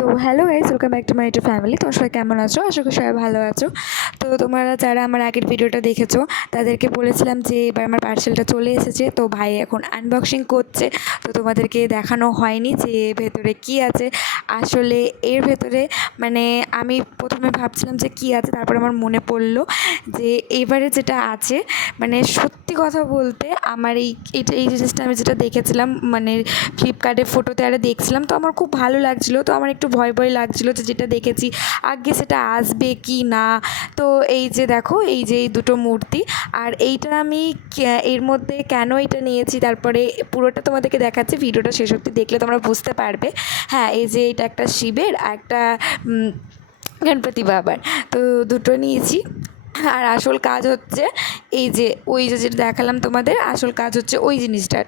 তো hello guys, welcome back to my YouTube family. তোমরা সবাই কেমন আছো? আশা করি সবাই ভালো আছো। তো তোমরা যারা আমার আগের ভিডিওটা দেখেছো তাদেরকে বলেছিলাম যে এবার আমার পার্সেলটা চলে এসেছে। তো ভাই এখন আনবক্সিং করছে, তো তোমাদেরকে দেখানো হয়নি যে ভেতরে কি আছে। আসলে এর ভেতরে মানে আমি প্রথমে ভাবছিলাম যে কি আছে, তারপর আমার মনে পড়লো যে এবারে যেটা আছে মানে সত্যি কথা বলতে আমার এই জিনিসটা আমি যেটা দেখেছিলাম মানে ফ্লিপকার্টে ফটোতে আরে দেখছিলাম, তো আমার খুব ভালো লাগছিলো। তো আমার একটু ভয় ভয় লাগছিলো যে যেটা দেখেছি আগে সেটা আসবে কি না। তো এই যে দেখো, এই যে এই দুটো মূর্তি, আর এইটা আমি এর মধ্যে কেন এটা নিয়েছি তারপরে পুরোটা তোমাদেরকে দেখাচ্ছি। ভিডিওটা শেষ অবধি দেখলে তোমরা বুঝতে পারবে। হ্যাঁ, এই যে এটা একটা শিবের আর একটা গণপতি বাবার, তো দুটো নিয়েছি। আর আসল কাজ হচ্ছে এই যে ওই যে যেটা দেখালাম তোমাদের, আসল কাজ হচ্ছে ওই জিনিসটার।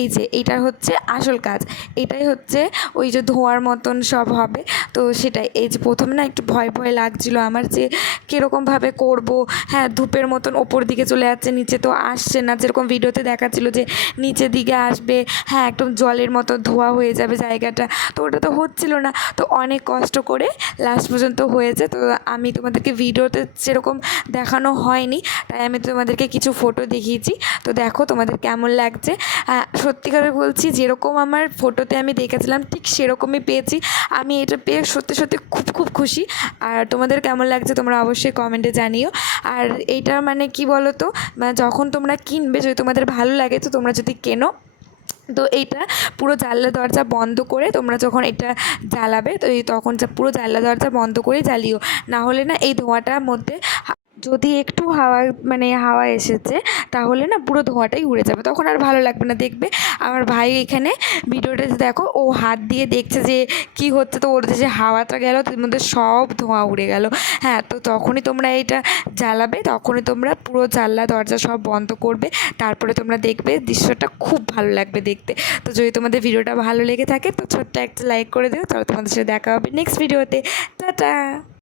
এই যে এইটার হচ্ছে আসল কাজ, এটাই হচ্ছে ওই যে ধোঁয়ার মতন সব হবে। তো সেটাই, এই যে প্রথমে না একটু ভয় ভয় লাগছিলো আমার যে কীরকমভাবে করব। হ্যাঁ, ধূপের মতন ওপর দিকে চলে যাচ্ছে, নিচে তো আসছে না যেরকম ভিডিওতে দেখাচ্ছিলো যে নিচের দিকে আসবে। হ্যাঁ, একদম জলের মতো ধোঁয়া হয়ে যাবে জায়গাটা, তো ওটা তো হচ্ছিলো না। তো অনেক কষ্ট করে লাস্ট পর্যন্ত হয়েছে। তো আমি তোমাদেরকে ভিডিওতে সেরকম দেখানো হয়নি, তাই আমি তোমাদেরকে কিছু ফটো দেখিয়েছি। তো দেখো তোমাদের কেমন লাগছে। সত্যিকারে বলছি, যেরকম আমার ফটোতে আমি দেখেছিলাম ঠিক সেরকমই পেয়েছি। আমি এটা পেয়ে সত্যি সত্যি খুব খুব খুশি। আর তোমাদের কেমন লাগছে তোমরা অবশ্যই কমেন্টে জানিও। আর এইটার মানে কি বলো তো, যখন তোমরা কিনবে, যদি তোমাদের ভালো লাগে, তো তোমরা যদি কেনো, তো এইটা পুরো জানলা দরজা বন্ধ করে তোমরা যখন এটা জ্বালাবে, তো এই তখন পুরো জানলা দরজা বন্ধ করেই জ্বালিও। না হলে না এই ধোঁয়াটার মধ্যে যদি একটু হাওয়া মানে হাওয়া এসেছে, তাহলে না পুরো ধোঁয়াটাই উড়ে যাবে, তখন আর ভালো লাগবে না দেখবে। আমার ভাই এখানে ভিডিওটা দেখো, ও হাত দিয়ে দেখছে যে কি হচ্ছে, তো ওর যে হাওয়াটা গেল তার মধ্যে সব ধোঁয়া উড়ে গেল। হ্যাঁ, তো তখনই তোমরা এটা জ্বালাবে, তখনই তোমরা পুরো জানলা দরজা সব বন্ধ করবে, তারপরে তোমরা দেখবে দৃশ্যটা খুব ভালো লাগবে দেখতে। তো যদি তোমাদের ভিডিওটা ভালো লেগে থাকে তো ছোট্ট একটা লাইক করে দিও। তাহলে তোমাদের সাথে দেখা হবে নেক্সট ভিডিওতে। টাটা।